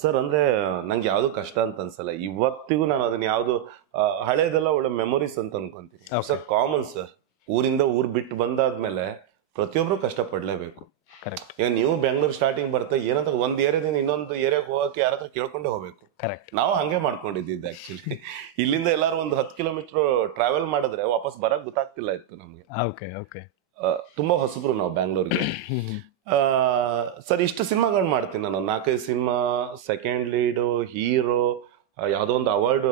Sir ಅಂದ್ರೆ ನಂಗೆ ಯಾವ್ದು ಕಷ್ಟ ಅಂತ ಅನ್ಸಲ್ಲ. ಇವತ್ತಿಗೂ ನಾನು ಅದನ್ನ ಯಾವ್ದು ಹಳೇದೆಲ್ಲ ಒಳ್ಳೆ ಮೆಮೊರೀಸ್ ಅಂತ ಅನ್ಕೊಂತೀನಿ. ಸರ್ ಕಾಮನ್ ಸರ್, ಊರಿಂದ ಊರ್ ಬಿಟ್ಟು ಬಂದಾದ್ಮೇಲೆ ಪ್ರತಿಯೊಬ್ರು ಕಷ್ಟ ಪಡ್ಲೇಬೇಕು. ಕರೆಕ್ಟ್. ಈಗ ನೀವು ಬೆಂಗಳೂರು ಸ್ಟಾರ್ಟಿಂಗ್ ಬರ್ತಾ ಏನಂತ ಒಂದ್ ಏರಿಯಾದಿಂದ ಇನ್ನೊಂದು ಏರಿಯಾಗೆ ಹೋಗಕ್ಕೆ ಯಾರ ಹತ್ರ ಕೇಳ್ಕೊಂಡೇ ಹೋಗ್ಬೇಕು. ಕರೆಕ್ಟ್. ನಾವು ಹಂಗೆ ಮಾಡ್ಕೊಂಡಿದ್ದಿದ್ದು ಆಕ್ಚುಲಿ. ಇಲ್ಲಿಂದ ಎಲ್ಲಾರು ಒಂದು 10 ಕಿಲೋಮೀಟರ್ ಟ್ರಾವೆಲ್ ಮಾಡಿದ್ರೆ ವಾಪಸ್ ಬರಕ್ ಗೊತ್ತಾಗ್ತಿಲ್ಲ ಇತ್ತು ನಮ್ಗೆ. Okay okay. ತುಂಬಾ ಹೊಸಬ್ರು ನಾವು ಬ್ಯಾಂಗ್ಳೂರ್ಗೆ. ಸರ್ ಇಷ್ಟು ಸಿನಿಮಾಗಳು ಮಾಡ್ತೀನಿ ನಾನು, 4-5 ಸಿನಿಮಾ, ಸೆಕೆಂಡ್ ಲೀಡ್, ಹೀರೋ, ಯಾವ್ದೋ ಒಂದು ಅವಾರ್ಡ್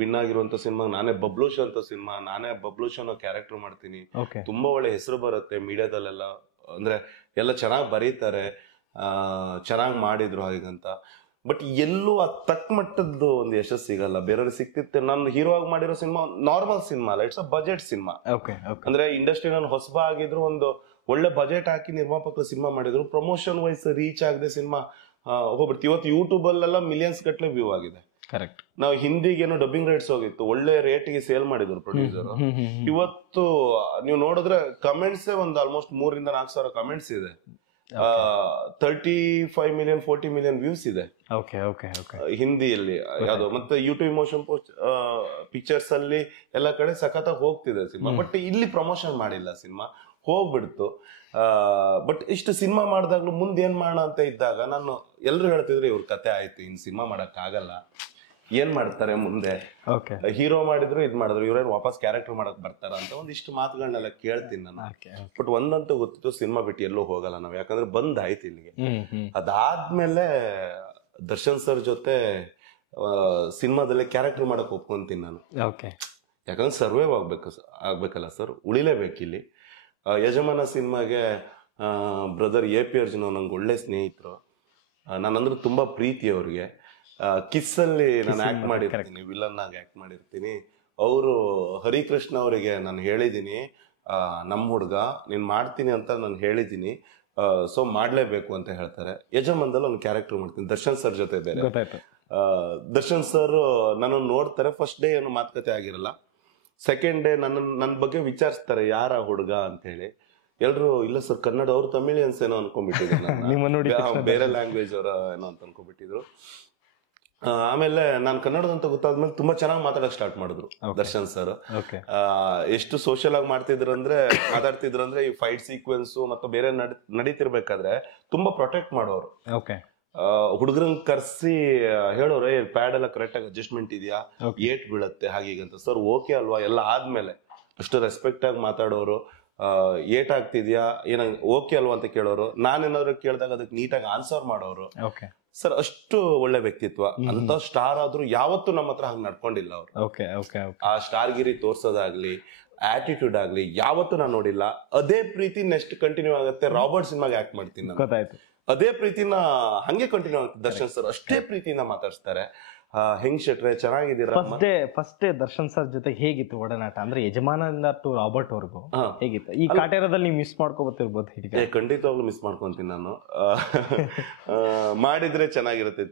ವಿನ್ ಆಗಿರುವಂತ ಸಿನಿಮಾ, ನಾನೇ ಬಬ್ಲೂಶ್ ಅಂತ ಸಿನಿಮಾ, ನಾನೇ ಬಬ್ಲೂಶ್ ಅನ್ನೋ ಕ್ಯಾರೆಕ್ಟರ್ ಮಾಡ್ತೀನಿ. ತುಂಬಾ ಒಳ್ಳೆ ಹೆಸರು ಬರುತ್ತೆ ಮೀಡಿಯಾದಲ್ಲೆಲ್ಲ, ಅಂದ್ರೆ ಎಲ್ಲ ಚೆನ್ನಾಗಿ ಬರೀತಾರೆ, ಚೆನ್ನಾಗಿ ಮಾಡಿದ್ರು ಹಾಗಂತ. ಬಟ್ ಎಲ್ಲೂ ತಕ್ಕ ಮಟ್ಟದ್ದು ಒಂದು ಯಶಸ್ಸು ಸಿಗಲ್ಲ. ಬೇರೆಯವ್ರಿಗೆ ಸಿಕ್ತಿತ್ತೆ. ನಾನು ಹೀರೋ ಆಗಿ ಮಾಡಿರೋ ಸಿನಿಮಾ ನಾರ್ಮಲ್ ಸಿನಿಮಾ ಅಲ್ಲ, ಇಟ್ಸ್ ಅ ಬಜೆಟ್ ಸಿನಿಮಾ. ಅಂದ್ರೆ ಇಂಡಸ್ಟ್ರಿ ನಾನು ಹೊಸಬ ಆಗಿದ್ರು ಒಂದು ಒಳ್ಳೆ ಬಜೆಟ್ ಹಾಕಿ ನಿರ್ಮಾಪಕರು ಸಿನಿಮಾ ಮಾಡಿದ್ರು, ಪ್ರಮೋಷನ್ ವೈಸ್ ರೀಚ್ ಆಗದೆ ಸಿನಿಮಾ ಹೋಗ್ಬಿಡ್ತು. ಇವತ್ತು ಯೂಟ್ಯೂಬ್ ಅಲ್ಲೆಲ್ಲ ಮಿಲಿಯನ್ಸ್ ಗಟ್ಟಲೆ ವ್ಯೂ ಆಗಿದೆ. ಕರೆಕ್ಟ್. ನಾವು ಹಿಂದಿಗೆ ಏನೋ ಡಬ್ಬಿಂಗ್ ರೈಟ್ಸ್ ಹೋಗಿತ್ತು, ಒಳ್ಳೆ ರೇಟ್ಗೆ ಸೇಲ್ ಮಾಡಿದ್ರು ಪ್ರೊಡ್ಯೂಸರ್. ಇವತ್ತು ನೀವು ನೋಡಿದ್ರೆ ಕಮೆಂಟ್ಸ್ ಒಂದು ಆಲ್ಮೋಸ್ಟ್ 3,000-4,000 ಕಮೆಂಟ್ಸ್ ಇದೆ. 35 ಮಿಲಿಯನ್ 40 ಮಿಲಿಯನ್ ವ್ಯೂಸ್ ಇದೆ ಹಿಂದಿಯಲ್ಲಿ ಯಾವ್ದು. ಮತ್ತೆ ಯೂಟ್ಯೂಬ್ ಮೋಷನ್ ಪಿಕ್ಚರ್ಸ್ ಅಲ್ಲಿ ಎಲ್ಲ ಕಡೆ ಸಖತ್ತಾಗಿ ಹೋಗ್ತಿದೆ ಸಿನಿಮಾ. ಬಟ್ ಇಲ್ಲಿ ಪ್ರಮೋಷನ್ ಮಾಡಿಲ್ಲ ಸಿನಿಮಾ, ಹೋಗ್ಬಿಡ್ತು. ಬಟ್ ಇಷ್ಟು ಸಿನಿಮಾ ಮಾಡಿದಾಗ್ಲೂ ಮುಂದೆ ಏನ್ ಮಾಡೋಣ ಅಂತ ಇದ್ದಾಗ ನಾನು ಎಲ್ರು ಹೇಳ್ತಿದ್ರು ಇವ್ರ ಕತೆ ಆಯ್ತು, ಇನ್ ಸಿನಿಮಾ ಮಾಡಕ್ ಆಗಲ್ಲ, ಏನ್ ಮಾಡ್ತಾರೆ ಮುಂದೆ, ಹೀರೋ ಮಾಡಿದ್ರು ಇದ್ ಮಾಡಿದ್ರು, ಇವ್ರೇನ್ ವಾಪಸ್ ಕ್ಯಾರೆಕ್ಟರ್ ಮಾಡಕ್ ಬರ್ತಾರ ಅಂತ ಒಂದಿಷ್ಟು ಮಾತುಗಳನ್ನೆಲ್ಲ ಕೇಳ್ತೀನಿ ನಾನು. ಬಟ್ ಒಂದಂತೂ ಗೊತ್ತಿತ್ತು, ಸಿನಿಮಾ ಬಿಟ್ಟು ಎಲ್ಲೂ ಹೋಗಲ್ಲ ನಾವು, ಯಾಕಂದ್ರೆ ಬಂದ್ ಆಯ್ತು ಇಲ್ಲಿಗೆ. ಅದಾದ್ಮೇಲೆ ದರ್ಶನ್ ಸರ್ ಜೊತೆ ಸಿನಿಮಾದಲ್ಲಿ ಕ್ಯಾರೆಕ್ಟರ್ ಮಾಡಕ್ ಒಪ್ಕೊಂತೀನಿ ನಾನು. ಯಾಕಂದ್ರೆ ಸರ್ವೈವ್ ಆಗ್ಬೇಕಲ್ಲ ಸರ್, ಉಳಿಲೇಬೇಕು ಇಲ್ಲಿ. ಯಜಮಾನ ಸಿನಿಮಾಗೆ ಬ್ರದರ್ AP ಅರ್ಜುನ್ ನಂಗೆ ಒಳ್ಳೆ ಸ್ನೇಹಿತರು, ನಾನಂದ್ರೆ ತುಂಬಾ ಪ್ರೀತಿ ಅವ್ರಿಗೆ. ಕಿಸ್ ಅಲ್ಲಿ ನಾನು ಆಕ್ಟ್ ಮಾಡಿರ್ತೀನಿ, ವಿಲನ್ ಆಗಿ ಆಕ್ಟ್ ಮಾಡಿರ್ತೀನಿ. ಅವರು ಹರಿಕೃಷ್ಣ ಅವರಿಗೆ ನಾನು ಹೇಳಿದೀನಿ, ನಮ್ಮ ಹುಡ್ಗ ನೀನ್ ಮಾಡ್ತೀನಿ ಅಂತ ನಾನು ಹೇಳಿದೀನಿ, ಸೊ ಮಾಡ್ಲೇಬೇಕು ಅಂತ ಹೇಳ್ತಾರೆ. ಯಜಮಾನದಲ್ಲಿ ಒಂದು ಕ್ಯಾರೆಕ್ಟರ್ ಮಾಡ್ತೀನಿ ದರ್ಶನ್ ಸರ್ ಜೊತೆ. ಬೇರೆ ದರ್ಶನ್ ಸರ್ ನನ್ನ ನೋಡ್ತಾರೆ, ಫಸ್ಟ್ ಡೇ ಏನು ಮಾತುಕತೆ ಆಗಿರಲ್ಲ, ಸೆಕೆಂಡ್ ಡೇ ನನ್ನ ಬಗ್ಗೆ ವಿಚಾರಿಸ್ತಾರೆ ಯಾರ ಹುಡುಗ ಅಂತ ಹೇಳಿ. ಎಲ್ರು ಇಲ್ಲ ಸರ್ ಕನ್ನಡ, ಅವ್ರು ತಮಿಳಿಯನ್ಸ್ ಏನೋ ಅನ್ಕೊಂಡ್ಬಿಟ್ಟಿದ್ರು, ಬೇರೆ ಲ್ಯಾಂಗ್ವೇಜ್ ಅವರ ಏನೋ ಅಂತ ಅನ್ಕೊಂಡ್ಬಿಟ್ಟಿದ್ರು. ಆಮೇಲೆ ನಾನು ಕನ್ನಡದಂತ ಗೊತ್ತಾದ್ಮೇಲೆ ತುಂಬಾ ಚೆನ್ನಾಗಿ ಮಾತಾಡಕ್ ಸ್ಟಾರ್ಟ್ ಮಾಡಿದ್ರು ದರ್ಶನ್ ಸರ್. ಎಷ್ಟು ಸೋಷಿಯಲ್ ಆಗಿ ಮಾತಾಡ್ತಿದ್ರಂದ್ರೆ ಈ ಫೈಟ್ ಸೀಕ್ವೆನ್ಸ್ ಮತ್ತು ಬೇರೆ ನಡೀತಿರ್ಬೇಕಾದ್ರೆ ತುಂಬಾ ಪ್ರೊಟೆಕ್ಟ್ ಮಾಡೋರು. ಹುಡುಗರನ್ನ ಕರ್ಸಿ ಹೇಳೋರೆ ಪ್ಯಾಡ್ ಎಲ್ಲ ಕರೆಕ್ಟ್ ಆಗಿ ಅಡ್ಜಸ್ಟ್ಮೆಂಟ್ ಇದೆಯಾ, ಏಟ್ ಬೀಳತ್ತೆ ಹಾಗೀಗಂತ. ಸರ್ ಓಕೆ ಅಲ್ವಾ ಎಲ್ಲ ಆದ್ಮೇಲೆ ಅಷ್ಟು ರೆಸ್ಪೆಕ್ಟ್ ಆಗಿ ಮಾತಾಡೋರು. ಏಟ್ ಆಗ್ತಿದ್ಯಾ ಏನಂಗ್ ಓಕೆ ಅಲ್ವಾ ಅಂತ ಕೇಳೋರು, ನಾನೇನಾದ್ರು ಕೇಳಿದಾಗ ಅದಕ್ಕೆ ನೀಟಾಗಿ ಆನ್ಸರ್ ಮಾಡೋರು. ಸರ್ ಅಷ್ಟು ಒಳ್ಳೆ ವ್ಯಕ್ತಿತ್ವ. ಅಂತ ಸ್ಟಾರ್ ಆದ್ರೂ ಯಾವತ್ತೂ ನಮ್ಮ ಹತ್ರ ಹಂಗ್ ನಡ್ಕೊಂಡಿಲ್ಲ ಅವ್ರು. ಆ ಸ್ಟಾರ್ ಗಿರಿ ತೋರ್ಸೋದಾಗ್ಲಿ, ಆಟಿಟ್ಯೂಡ್ ಆಗ್ಲಿ ಯಾವತ್ತೂ ನಾನು ನೋಡಿಲ್ಲ. ಅದೇ ಪ್ರೀತಿ ನೆಕ್ಸ್ಟ್ ಕಂಟಿನ್ಯೂ ಆಗುತ್ತೆ. ರಾಬರ್ಟ್ ಸಿನಿಮಾಗೆ ಆಕ್ಟ್ ಮಾಡ್ತೀನಿ ನಾನು, ಅದೇ ಪ್ರೀತಿನ ಹಂಗೆ ಕಂಟಿನ್ಯೂ ಆಗುತ್ತೆ. ದರ್ಶನ್ ಸರ್ ಅಷ್ಟೇ ಪ್ರೀತಿಯಿಂದ ಮಾತಾಡ್ತಾರೆ. ಹೆಂಗ್ ಶೆಟ್ರೆ ಚೆನ್ನಾಗಿದ್ದೀರಾ? ಫಸ್ಟ್ ದರ್ಶನ್ ಸರ್ ಜೊತೆ ಹೇಗಿತ್ತು ಒಡನಾಟ? ಅಂದ್ರೆ ಯಜಮಾನದಿಂದ ಟು ರಾಬರ್ಟ್ ವರ್ಗು ಹೇಗಿತ್ತು? ಈ ಕಾಟೇರದಲ್ಲಿ ನೀವು ಮಿಸ್ ಮಾಡ್ಕೋಬತ್ತಿರ್ಬೋದು. ಖಂಡಿತವಾಗ್ಲೂ ಮಿಸ್ ಮಾಡ್ಕೊಂತೀನಿ ನಾನು. ಮಾಡಿದ್ರೆ ಚೆನ್ನಾಗಿರುತ್ತೆ.